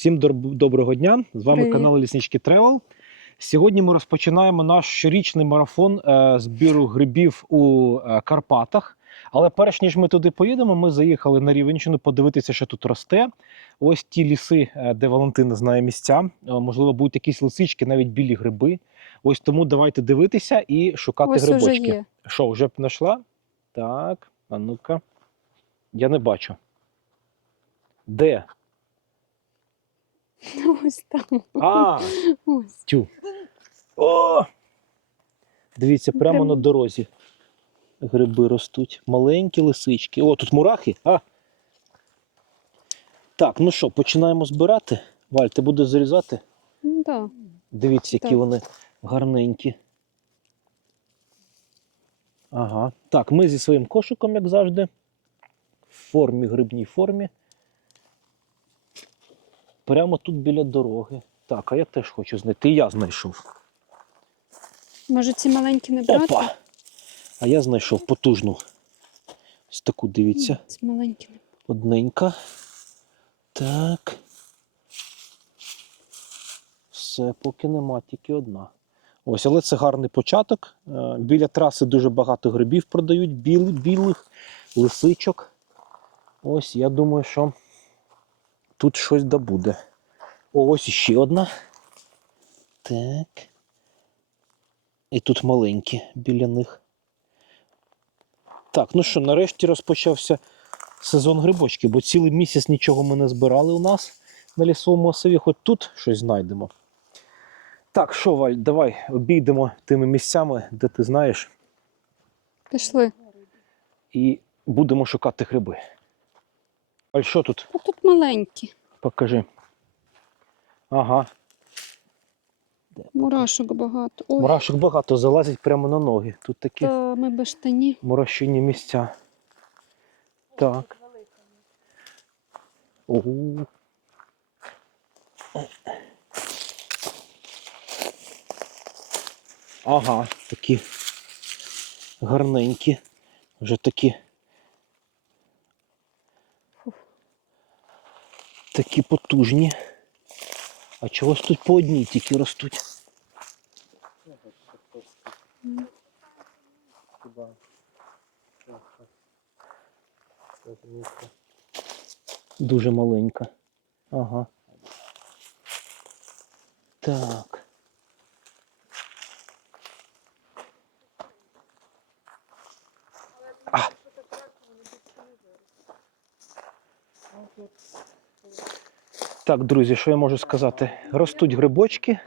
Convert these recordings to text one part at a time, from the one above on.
Всім доброго дня! З вами Привіт. канал Ліснички Тревел. Сьогодні ми розпочинаємо наш щорічний марафон е, збіру грибів у е, Карпатах. Але перш ніж ми туди поїдемо, ми заїхали на Рівенщину подивитися, що тут росте. Ось ті ліси, е, де Валентина знає місця. Можливо, будуть якісь лисички, навіть білі гриби. Ось тому давайте дивитися і шукати Ось уже грибочки. є. Що, вже б знайшла? Так, а ну-ка. Я не бачу. Де? Ось там. А, Ось. тю. О! Дивіться, прямо Прям- на дорозі. Гриби ростуть. Маленькі лисички. О, тут мурахи. А. Так, ну що, починаємо збирати. Валь, ти будеш зрізати? Ну, да. Дивіться, які Так. вони гарненькі. Ага. Так, ми зі своїм кошиком, як завжди. В формі, грибній формі. Прямо тут біля дороги. Так, а я теж хочу знайти. Я знайшов. Може ці маленькі не брати? Опа! А я знайшов потужну. Ось таку, дивіться. Ці маленькі не Одненька. Так. Все, поки нема, тільки одна. Ось, але це гарний початок. Е, Біля траси дуже багато грибів продають, біл, білих, лисичок. Ось, я думаю, що тут щось да буде. О, ось іще одна. Так. І тут маленькі біля них. Так, ну що, нарешті розпочався сезон грибочків, бо цілий місяць нічого ми не збирали у нас на лісовому масиві, хоч тут щось знайдемо. Так, що, Валь, давай обійдемо тими місцями, де ти знаєш, пішли. і будемо шукати гриби. Валь, що тут? А тут маленькі. Покажи. Ага, Мурашок багато. Ой, мурашок багато залазять прямо на ноги. Тут такі та ми без штані. мурашині місця. Так. Ого. Ага, такі гарненькі. Вже такі. Такі потужні. А чогось тут по одній тільки ростуть. Дуже маленька. Ага. Так. А. Так, друзі, що я можу сказати? Ростуть грибочки.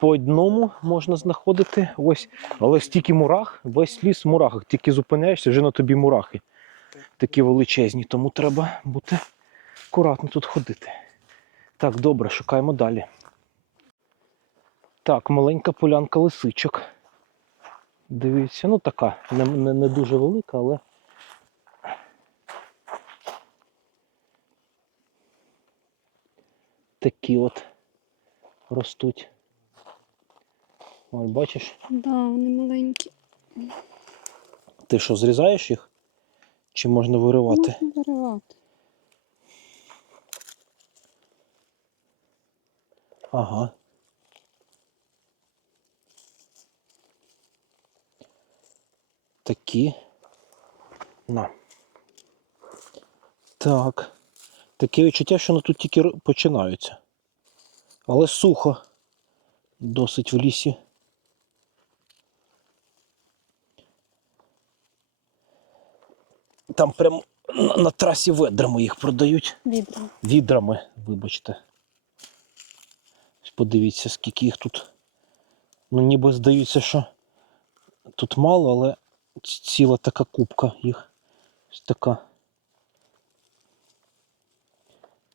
По одному можна знаходити. Ось, але стільки мурах, весь ліс в мурахах. Тільки зупиняєшся, вже на тобі мурахи. Такі величезні, тому треба бути акуратно тут ходити. Так, добре, шукаємо далі. Так, маленька полянка лисичок. Дивіться, ну така, не, не, не дуже велика, але. Такі от ростуть. Ось бачиш, Да, вони маленькі. ти що, зрізаєш їх? Чи можна виривати? Можна виривати. Ага. Такі. На. Так. Таке відчуття, що вони тут тільки починаються. Але сухо. Досить в лісі. Там прямо на, на трасі ведрами їх продають. Відра. Відрами, вибачте. Подивіться, скільки їх тут. Ну, ніби здається, що тут мало, але ціла така кубка їх. Ось така.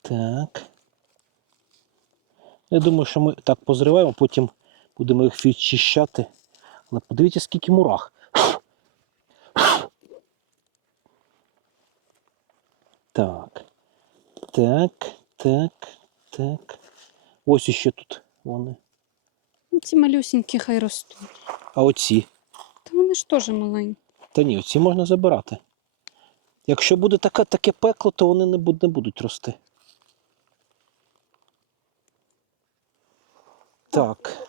Так. Я думаю, що ми так позриваємо, потім будемо їх відчищати. Але подивіться, скільки мурах. Так. Так, так, так. Ось іще тут вони. Ну, ці малюсінькі хай ростуть. А оці? Та вони ж теж маленькі. Та ні, оці можна забирати. Якщо буде таке, таке пекло, то вони не, буд- не будуть рости. Так.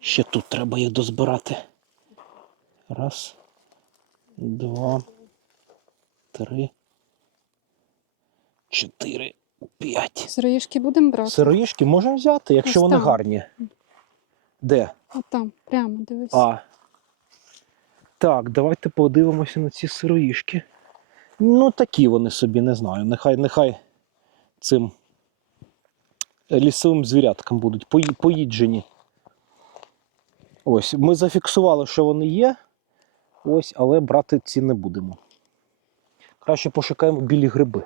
Ще тут треба їх дозбирати. Раз, два, три, чотири, п'ять. Сироїшки будемо брати? Сироїшки можемо взяти, якщо Ось вони там. гарні. Де? От там, прямо дивись. А. Так, давайте подивимося на ці сироїшки. Ну, такі вони собі, не знаю. Нехай, нехай цим лісовим звіряткам будуть поїджені. Ось, ми зафіксували, що вони є. Ось, але брати ці не будемо. Краще пошукаємо білі гриби.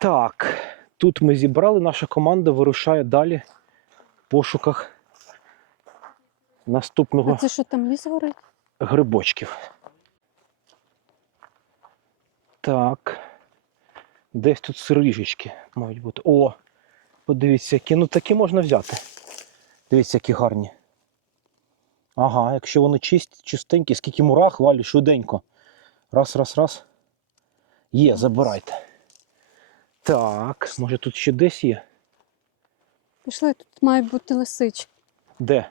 Так, тут ми зібрали, наша команда вирушає далі в пошуках наступного А це що там ліс горить? грибочків. Так. Десь тут сироїжечки мають бути. О! Подивіться, які. Ну такі можна взяти. Дивіться, які гарні. Ага, якщо вони чисті, чистенькі, скільки мурах, валі, швиденько. Раз, раз, раз. Є, забирайте. Так, може тут ще десь є? Пішли, тут має бути лисичка. Де?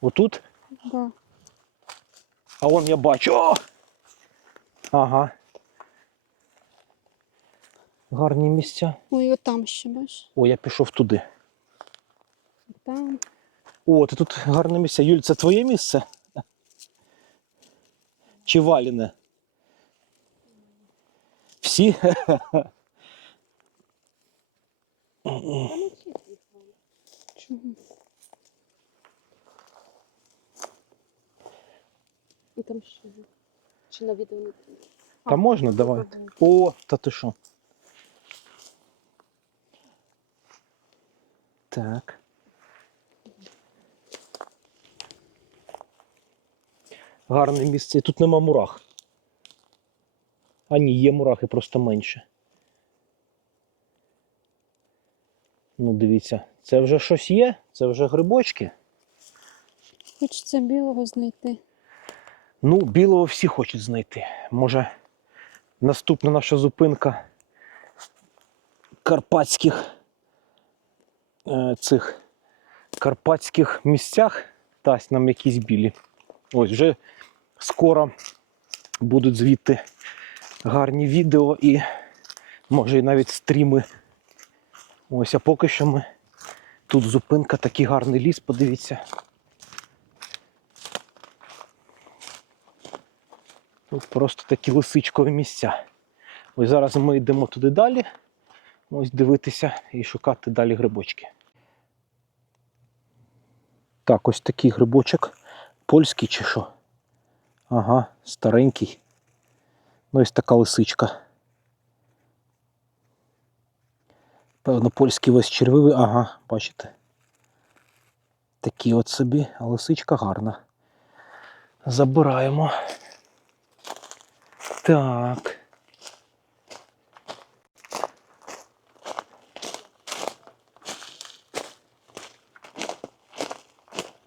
Отут? Да. А вон я бачу. О! Ага. Гарні місця. Ой, отам ще, бачиш? О, я пішов туди. Там. О, ти тут гарне місце. Юль, це твоє місце? Чи валіне? Всі? Чого? І там ще. Чи на відео не Та можна, давайте. О, та ти що? Так. Гарне місце. І тут нема мурах. А ні, є мурахи, просто менше. Ну, дивіться, це вже щось є, це вже грибочки. Хочеться білого знайти. Ну, білого всі хочуть знайти. Може, наступна наша зупинка карпатських цих карпатських місцях дасть нам якісь білі. Ось вже скоро будуть звідти гарні відео і може і навіть стріми. Ось, а поки що ми тут зупинка, такий гарний ліс, подивіться. Тут просто такі лисичкові місця. Ось зараз ми йдемо туди далі. Ось дивитися і шукати далі грибочки. Так, ось такий грибочок. Польський чи що? Ага, старенький. Ну, ось така лисичка. Певно, польський весь червивий. Ага, бачите. Такі от собі, лисичка гарна. Забираємо. Так.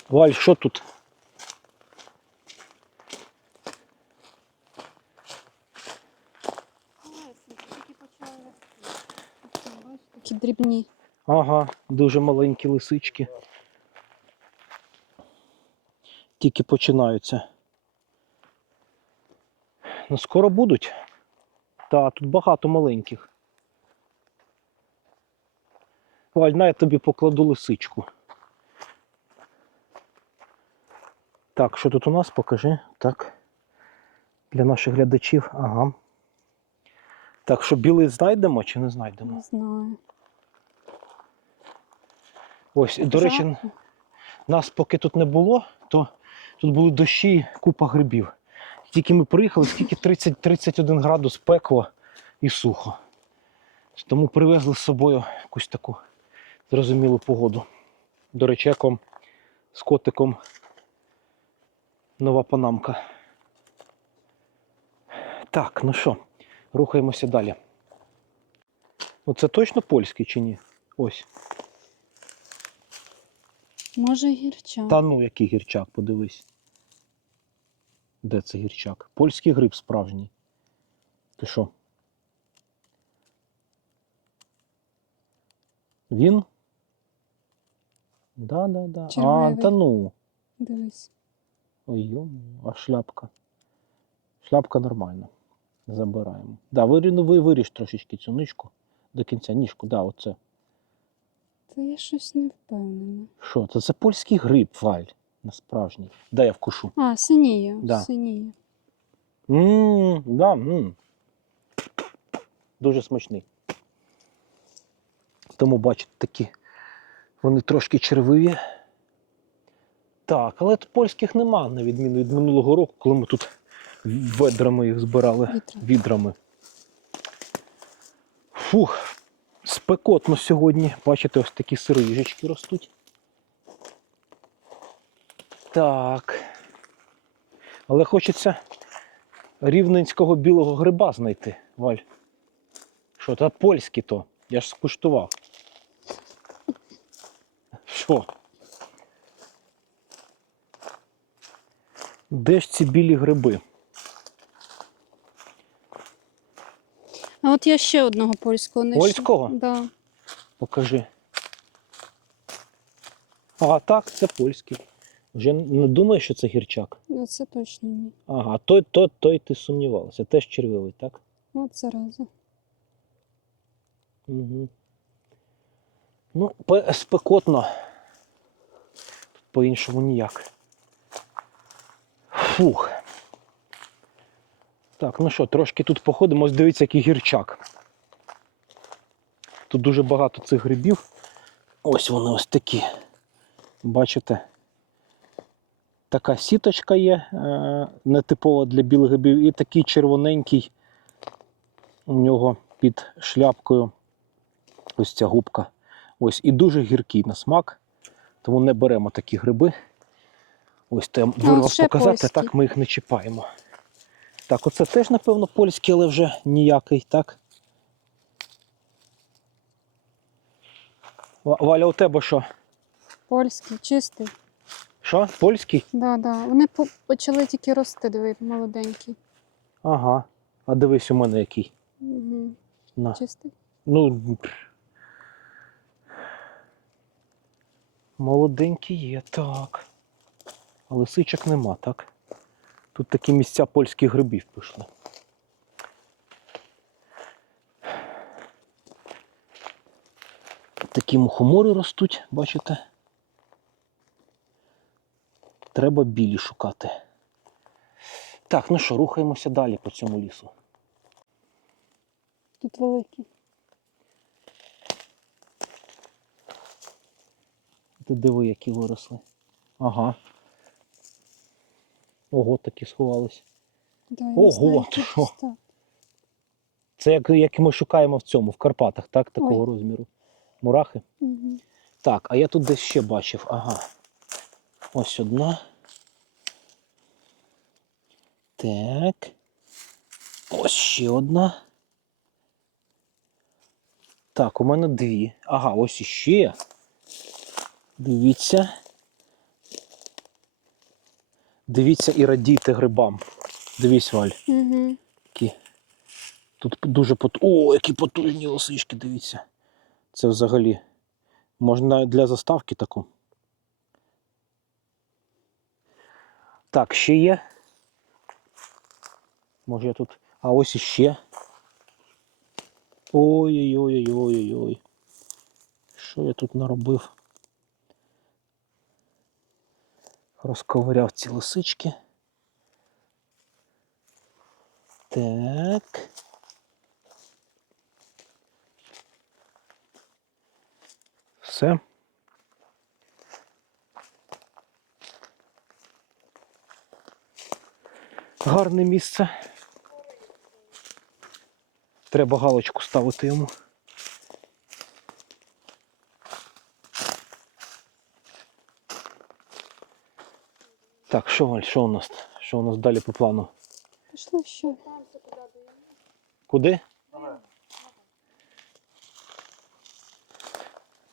Валь, що тут? Такі дрібні. Ага, дуже маленькі лисички. Тільки починаються. Ну, скоро будуть. Та, тут багато маленьких. Валь, на я тобі покладу лисичку. Так, що тут у нас? Покажи. Так. Для наших глядачів. Ага. Так, що білий знайдемо чи не знайдемо? Не знаю. Ось, до речі, нас поки тут не було, то тут були дощі, купа грибів. Тільки ми приїхали, скільки 30, 31 градус пекло і сухо. Тому привезли з собою якусь таку зрозумілу погоду. До речі, як вам з котиком нова панамка. Так, ну що, рухаємося далі. Ну це точно польський чи ні? Ось. Може гірчак. Та ну, який гірчак, подивись. Де це гірчак? Польський гриб справжній. Ти що? Він Да, да, да. А, Червивий. та ну. Дивись. Ой, а шляпка. Шляпка нормальна. Забираємо. Да, ви, ну, ви виріж трошечки цю нишку до кінця. Ніжку, да, оце. Та я щось не впевнена. Що? Це, це польський гриб, Валь. Не справжній. Дай я вкушу. А, синіє. Да. Синіє. Ммм, да, мм. Дуже смачний. Тому, бачите, такі вони трошки червиві. Так, але тут польських нема, на відміну від минулого року, коли ми тут ведрами їх збирали Вітра. відрами. Фух, спекотно сьогодні. Бачите, ось такі сироїжечки ростуть. Так. Але хочеться рівненського білого гриба знайти, Валь. Що, та польський то? Я ж скуштував. Що? Де ж ці білі гриби? А от я ще одного польського знайшла. Польського? Да. Покажи. А, так, це польський. Вже не думаю, що це гірчак. Ну, Це точно ні. Ага, той, той, той ти сумнівалася. Теж червивий, так? От зараза. Угу. Ну, спекотно. По-іншому ніяк. Фух. Так, ну що, трошки тут походимо. Ось дивіться, який гірчак. Тут дуже багато цих грибів. Ось вони ось такі. Бачите? Така сіточка є, е, нетипова для білих грибів, і такий червоненький у нього під шляпкою. Ось ця губка. Ось і дуже гіркий на смак, тому не беремо такі гриби. Ось то я вирвав ще показати, польський. так ми їх не чіпаємо. Так, оце теж, напевно, польський, але вже ніякий, так? Валя, у тебе що? Польський, чистий. Що? Польський? Да, да. Вони почали тільки рости, диви, молоденькі. Ага. А дивись у мене який. Угу. На. Чистий. Ну. Молоденький є, так. А лисичок нема, так? Тут такі місця польських грибів пішли. Такі мухомори ростуть, бачите? Треба білі шукати. Так, ну що, рухаємося далі по цьому лісу. Тут великий. Ти диви, які виросли. Ага. Ого, такі сховались. Да, я Ого, не знаю, ти які що? дістати. Це як, як ми шукаємо в цьому, в Карпатах, так? Такого Ой. розміру. Мурахи. Угу. Так, а я тут десь ще бачив. Ага. Ось одна. Так. Ось ще одна. Так, у мене дві. Ага, ось іще. Дивіться. Дивіться і радійте грибам. Дивись, Валь. Угу. Які. Тут дуже пот... О, які потужні лосички, дивіться. Це взагалі. Можна для заставки таку. Так, ще є. Може я тут. А ось іще. Ой-ой-ой-ой-ой-ой. Що я тут наробив? Розковиряв ці лисички. Так. Все. Гарне місце. Треба галочку ставити йому. Так, що, Валь, що у нас? Що у нас далі по плану? Пішли ще. Куди?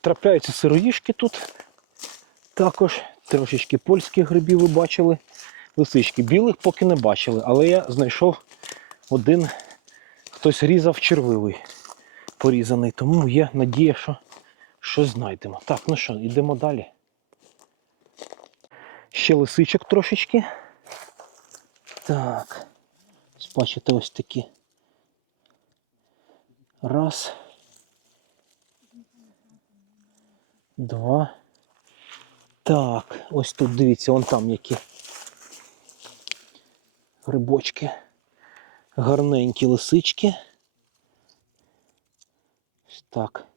Трапляються сироїшки тут. Також трошечки польських грибів ви бачили. Лисички білих поки не бачили, але я знайшов один, хтось різав червивий порізаний, тому є надія, що щось знайдемо. Так, ну що, йдемо далі. Ще лисичок трошечки. Так. Бачите, ось такі. Раз. Два. Так, ось тут дивіться, вон там які грибочки. Гарненькі лисички. Ось так.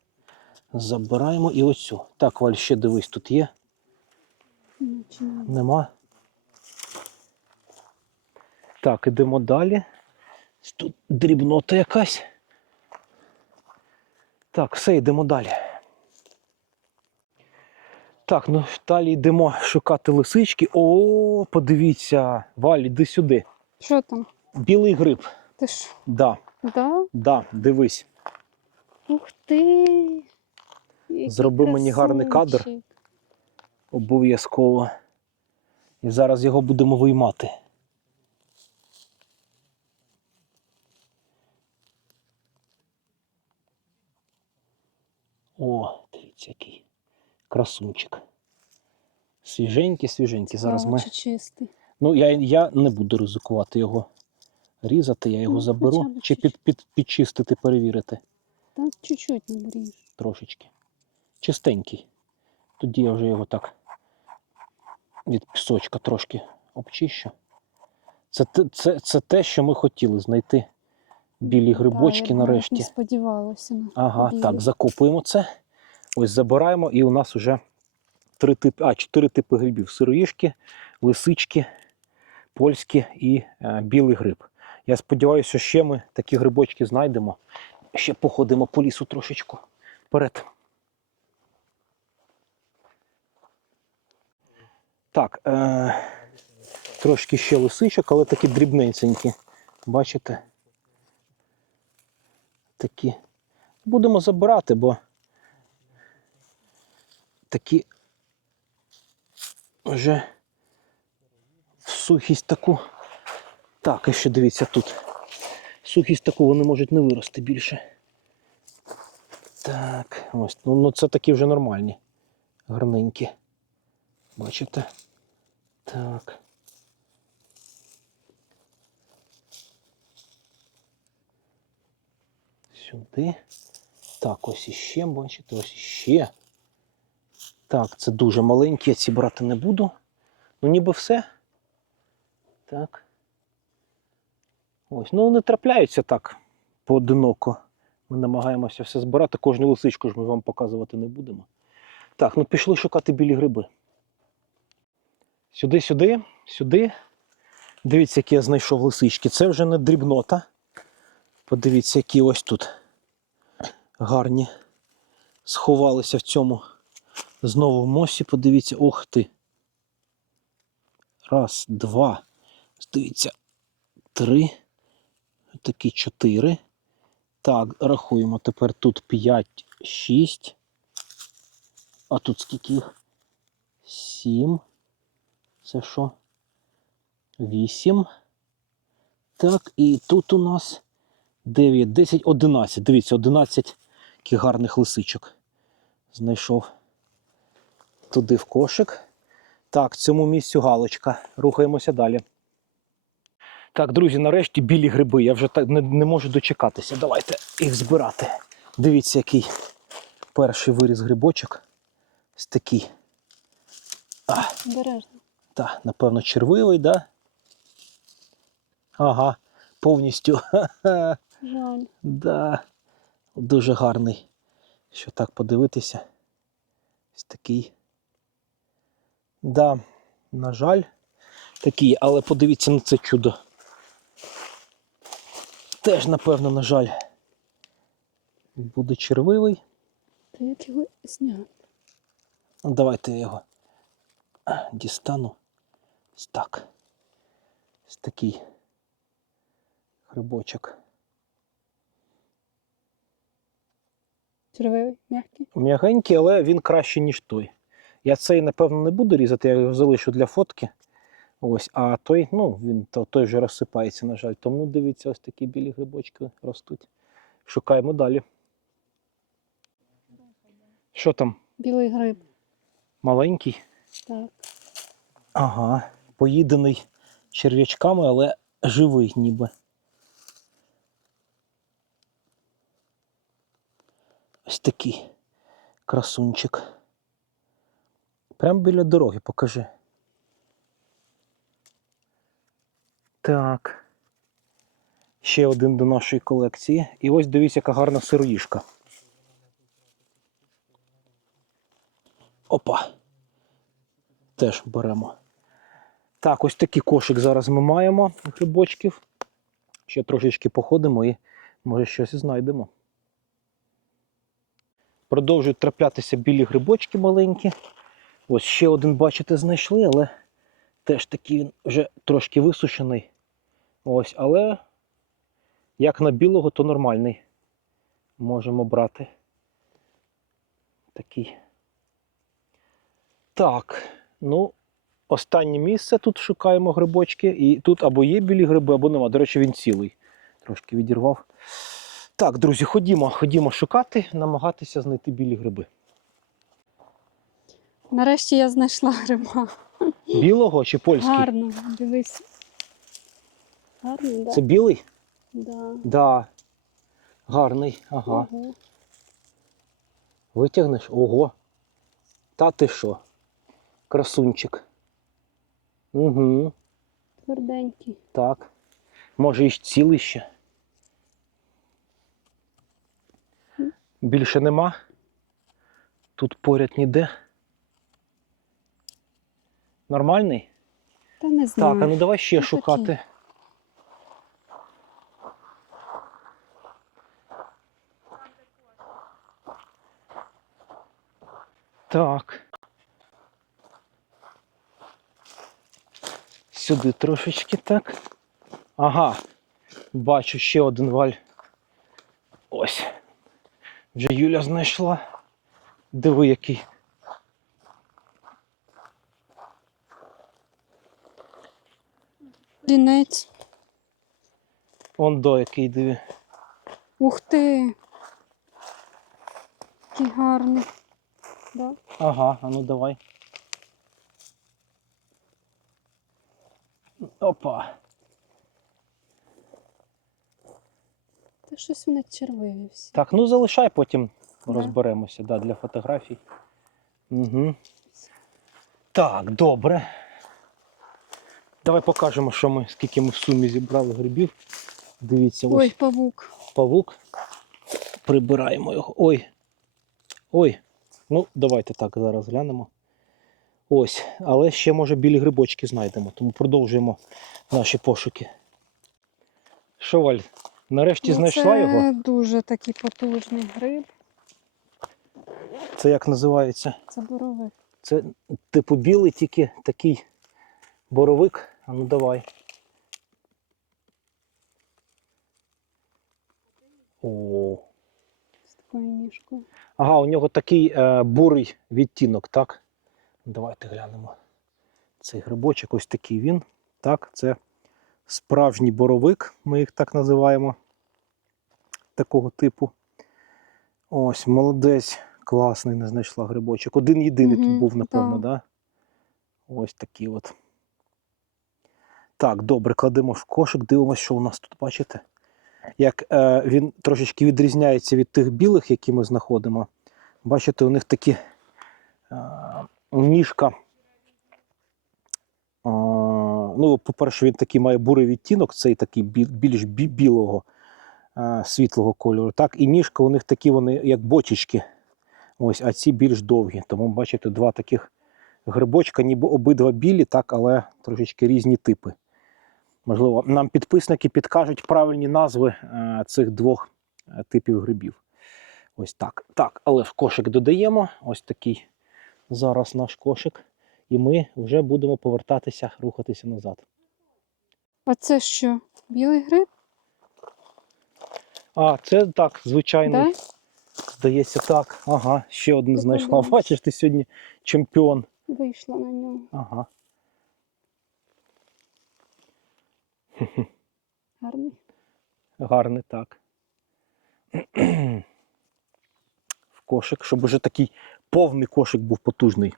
Забираємо і оцю. Так, Валь, ще дивись, тут є. Не. Нема. Так, ідемо далі. Тут дрібнота якась. Так, все, йдемо далі. Так, ну далі йдемо шукати лисички. О, подивіться, Валь, іди сюди. Що там? Білий гриб. Ти ж? Да, Да? да, дивись. Ух ти! Який Зроби мені гарний кадр. красунчик. Обов'язково. І зараз його будемо виймати. О, дивіться, який красунчик. Свіженький, свіженький. Зараз ми. Чистий. Ну, я, я не буду ризикувати його різати, я його Ну, заберу. Чи під, під, підчистити, перевірити Та чуть-чуть надріж. трошечки. Чистенький. Тоді я вже його так від пісочка трошки обчищу. Це, це, це те, що ми хотіли знайти. Білі грибочки Та, я нарешті. Не сподівалася на Ага, білі. так, закопуємо це. Ось забираємо, і у нас вже три типи, а, чотири типи грибів: сироїшки, лисички, польські і е, білий гриб. Я сподіваюся, що ще ми такі грибочки знайдемо. Ще походимо по лісу трошечку вперед. Так, е, трошки ще лисичок, але такі дрібненькі. Бачите? Такі будемо забирати, бо такі вже в сухість таку. Так, і ще дивіться тут. Сухість таку вони можуть не вирости більше. Так, ось. Ну, ну це такі вже нормальні. Гарненькі. Бачите? Так. Сюди. Так, ось іще, бачите, ось іще. Так, це дуже маленькі, я ці брати не буду. Ну, ніби все. Так. Ось, ну вони трапляються так поодиноко. Ми намагаємося все збирати. Кожну лисичку ж ми вам показувати не будемо. Так, ну пішли шукати білі гриби. Сюди, сюди. Дивіться, які я знайшов лисички. Це вже не дрібнота. Подивіться, які ось тут гарні. Сховалися в цьому знову в мосі. Подивіться, ох ти. Раз, два. Дивіться, три. Такі чотири. Так, рахуємо. Тепер тут п'ять, шість. А тут скільки їх? Сім. Це що? Вісім. Так, і тут у нас 9, 10, 11. Дивіться, 11 таких гарних лисичок. Знайшов туди в кошик. Так, цьому місцю галочка. Рухаємося далі. Так, друзі, нарешті білі гриби. Я вже так не, не можу дочекатися. Давайте їх збирати. Дивіться, який перший виріз грибочок. Ось такий. А, Обережно. Та, напевно, червивий, да? Ага, повністю. Жаль. Да, дуже гарний. Що так подивитися. Ось такий. Да, на жаль, такий, але подивіться на це чудо. Теж, напевно, на жаль, буде червивий. Та як його зняти? Давайте я його дістану. Ось так. Ось такий грибочок. Червивий, м'який. М'ягенький, але він краще, ніж той. Я цей, напевно, не буду різати, я його залишу для фотки. Ось, а той, ну, він то, той вже розсипається, на жаль. Тому дивіться, ось такі білі грибочки ростуть. Шукаємо далі. Що там? Білий гриб. Маленький? Так. Ага, поїдений черв'ячками, але живий ніби. Ось такий красунчик. Прямо біля дороги покажи. Так. Ще один до нашої колекції. І ось дивись, яка гарна сироїшка. Опа. Теж беремо. Так, ось такий кошик зараз ми маємо грибочків. Ще трошечки походимо і може щось знайдемо. Продовжують траплятися білі грибочки маленькі. Ось ще один, бачите, знайшли, але теж такий він вже трошки висушений. Ось, але як на білого, то нормальний. Можемо брати. Такий. Так, ну, останнє місце тут шукаємо грибочки. І тут або є білі гриби, або нема. До речі, він цілий. Трошки відірвав. Так, друзі, ходімо, ходімо шукати, намагатися знайти білі гриби. Нарешті я знайшла гриба. Білого чи польський? Гарно, дивись. Гарний, да? Це білий? Да. Да. Гарний. Ага. Ого. Витягнеш? Ого. Та ти що? Красунчик. Угу. Тверденький. Так. Може і цілий ще. Більше нема. Тут поряд ніде. Нормальний? Та не знаю. Так, а ну давай ще такі. шукати. Так. Сюди трошечки так. Ага. Бачу ще один валь. Ось. Вже Юля знайшла. Диви, який. Лінець. Он до який диви. Ух ти. Який гарний. Да? Ага, а ну давай. Опа. Та щось вони червиві всі. Так, ну залишай, потім розберемося да, для фотографій. Угу. Так, добре. Давай покажемо, що ми, скільки ми в сумі зібрали грибів. Дивіться, ось Ой, павук. павук. Прибираємо його. Ой. Ой. Ну, давайте так зараз глянемо. Ось, але ще може білі грибочки знайдемо, тому продовжуємо наші пошуки. Що, Валь, нарешті Ну, знайшла це його? дуже такий потужний гриб. Це як називається? Це боровик. Це типу білий, тільки такий боровик. А ну давай. О. З такою ніжкою. Ага, у нього такий е, бурий відтінок, так? Давайте глянемо. Цей грибочок, ось такий він. Так, це справжній боровик, ми їх так називаємо. Такого типу. Ось, молодець, класний, не знайшла грибочок. Один єдиний тут був, напевно, да. да. Ось такий от. Так, добре, кладемо в кошик, дивимося, що у нас тут, бачите? Як е, він трошечки відрізняється від тих білих, які ми знаходимо. Бачите, у них такі е, ніжка. Ну, по-перше, він такий має бурий відтінок, цей такий більш білого, світлого кольору. Так, і ніжка у них такі вони, як бочечки. Ось, а ці більш довгі. Тому бачите, два таких грибочка, ніби обидва білі, так, але трошечки різні типи. Можливо, нам підписники підкажуть правильні назви е, цих двох е, типів грибів. Ось так. Так, але в кошик додаємо. Ось такий зараз наш кошик. І ми вже будемо повертатися, рухатися назад. А це що? Білий гриб? А, це так, звичайний. Да? Здається, так. Ага, ще один Ну, знайшла. Бачиш, ти сьогодні чемпіон. Вийшла на нього. Ага. Гарний. Гарний, так. Кошик, щоб уже такий повний кошик був потужний.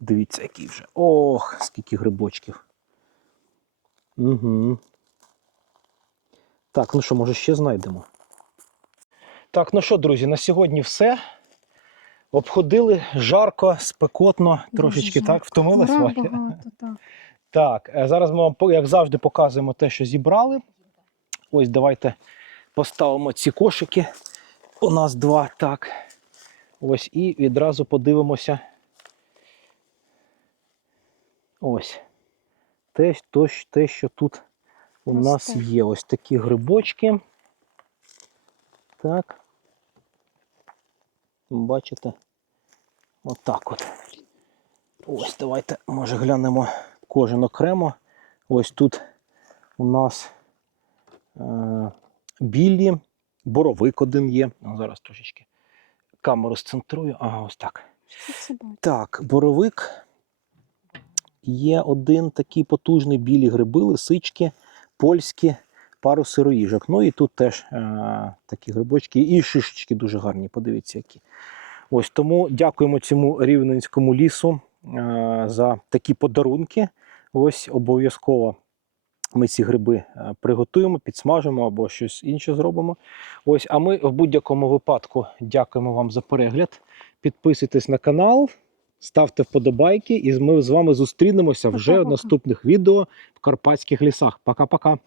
Дивіться, який вже. Ох, скільки грибочків. Угу. Так, ну що, може, ще знайдемо. Так, ну що, друзі, на сьогодні все. Обходили жарко, спекотно, трошечки жарко. так, втомилась Валя? так. Так, е, зараз ми вам, як завжди, показуємо те, що зібрали. Ось давайте поставимо ці кошики. У нас два, так. Ось, і відразу подивимося. Ось. Те, то, те що тут у нас Росте. є. Ось такі грибочки. Так. Бачите? Отак от. Ось давайте, може, глянемо кожен окремо. Ось тут у нас е, білі, боровик один є. Зараз трошечки камеру сцентрую. Ага, ось так. Так, боровик. Є один такий потужний білі гриби, лисички, польські, пару сироїжок. Ну і тут теж е, такі грибочки, і шишечки дуже гарні. Подивіться, які. Ось тому дякуємо цьому рівненському лісу е, за такі подарунки. Ось обов'язково ми ці гриби е, приготуємо, підсмажимо або щось інше зробимо. Ось, а ми в будь-якому випадку дякуємо вам за перегляд. Підписуйтесь на канал, ставте вподобайки, і ми з вами зустрінемося вже в наступних відео в карпатських лісах. Пока-пока.